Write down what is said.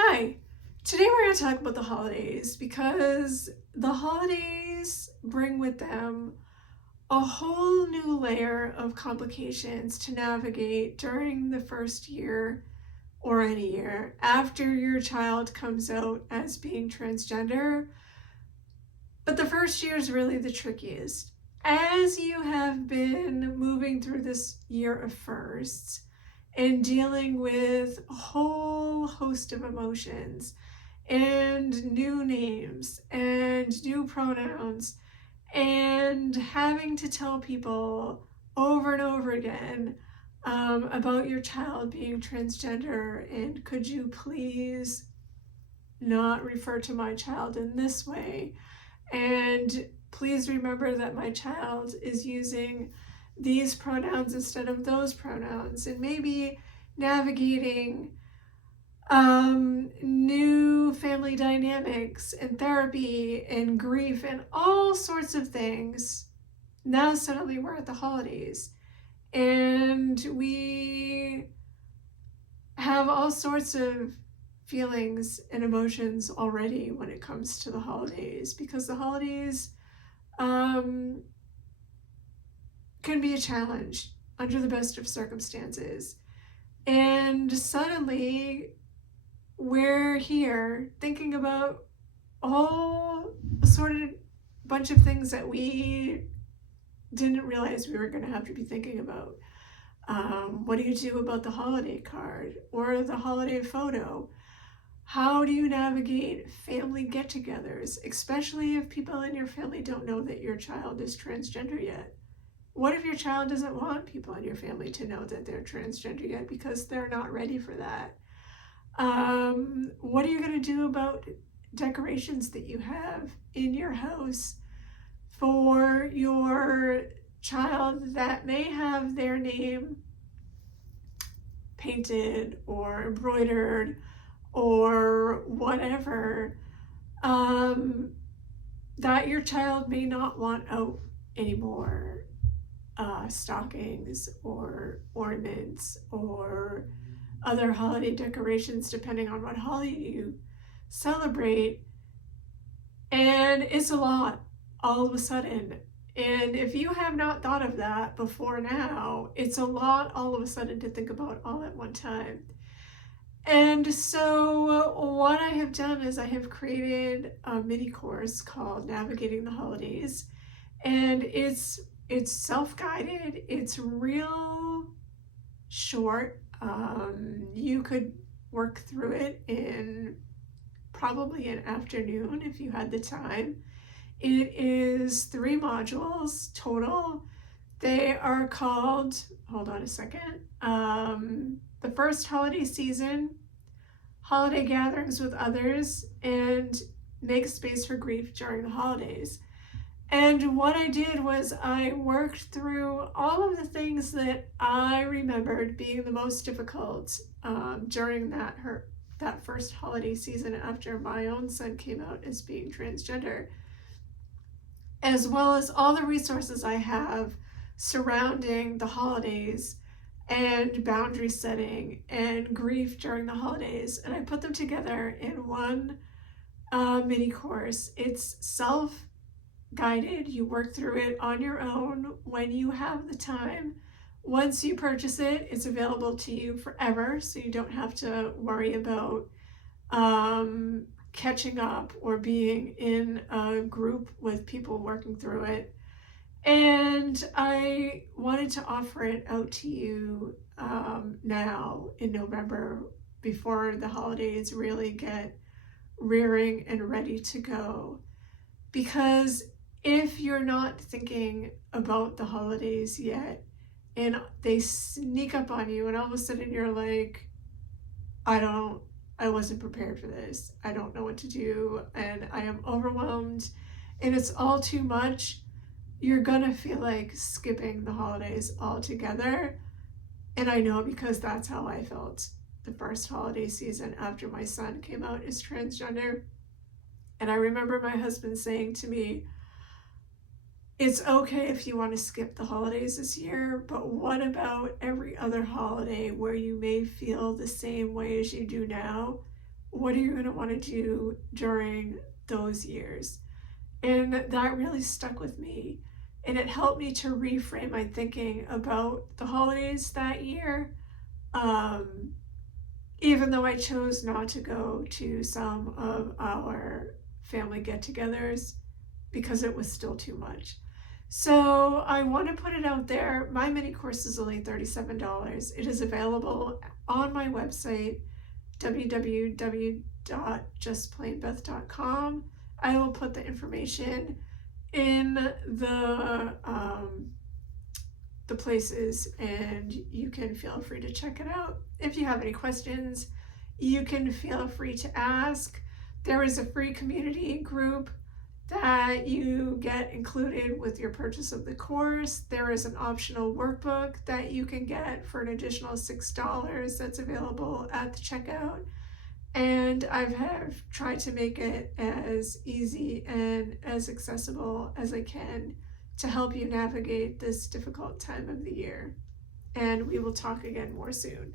Hi, today we're going to talk about the holidays because the holidays bring with them a whole new layer of complications to navigate during the first year or any year after your child comes out as being transgender. But the first year is really the trickiest. As you have been moving through this year of firsts and dealing with a whole host of emotions and new names and new pronouns and having to tell people over and over again about your child being transgender and could you please not refer to my child in this way, and please remember that my child is using these pronouns instead of those pronouns, and maybe navigating new family dynamics and therapy and grief and all sorts of things. Now suddenly we're at the holidays and we have all sorts of feelings and emotions already when it comes to the holidays, because the holidays um, can be a challenge under the best of circumstances. And suddenly we're here thinking about a whole assorted bunch of things that we didn't realize we were going to have to be thinking about. What do you do about the holiday card or the holiday photo? How do you navigate family get togethers, especially if people in your family don't know that your child is transgender yet? What if your child doesn't want people in your family to know that they're transgender yet because they're not ready for that? What are you going to do about decorations that you have in your house for your child that may have their name painted or embroidered or whatever, um, that your child may not want out anymore? Stockings or ornaments or other holiday decorations, depending on what holiday you celebrate. And it's a lot all of a sudden. And if you have not thought of that before now, it's a lot all of a sudden to think about all at one time. And so, what I have done is I have created a mini course called Navigating the Holidays, and it's self-guided. It's real short. You could work through it in probably an afternoon if you had the time. It is 3 modules total. They are called, hold on a second, the first holiday season, holiday gatherings with others, and make space for grief during the holidays. And what I did was I worked through all of the things that I remembered being the most difficult during that first holiday season after my own son came out as being transgender, as well as all the resources I have surrounding the holidays and boundary setting and grief during the holidays. And I put them together in one mini course. It's self-guided. You work through it on your own when you have the time. Once you purchase it, it's available to you forever, so you don't have to worry about catching up or being in a group with people working through it. And I wanted to offer it out to you now in November before the holidays really get rearing and ready to go. Because if you're not thinking about the holidays yet and they sneak up on you and all of a sudden you're like, I wasn't prepared for this. I don't know what to do and I am overwhelmed and it's all too much, you're gonna feel like skipping the holidays altogether. And I know because that's how I felt the first holiday season after my son came out as transgender. And I remember my husband saying to me, it's okay if you want to skip the holidays this year, but what about every other holiday where you may feel the same way as you do now? what are you going to want to do during those years? And that really stuck with me. And it helped me to reframe my thinking about the holidays that year. Um, Even though I chose not to go to some of our family get togethers because it was still too much. So I want to put it out there. My mini course is only $37. It is available on my website, www.justplainbeth.com. I will put the information in the places, and you can feel free to check it out. If you have any questions, you can feel free to ask. There is a free community group that you get included with your purchase of the course. There is an optional workbook that you can get for an additional $6 that's available at the checkout. And I have tried to make it as easy and as accessible as I can to help you navigate this difficult time of the year. And we will talk again more soon.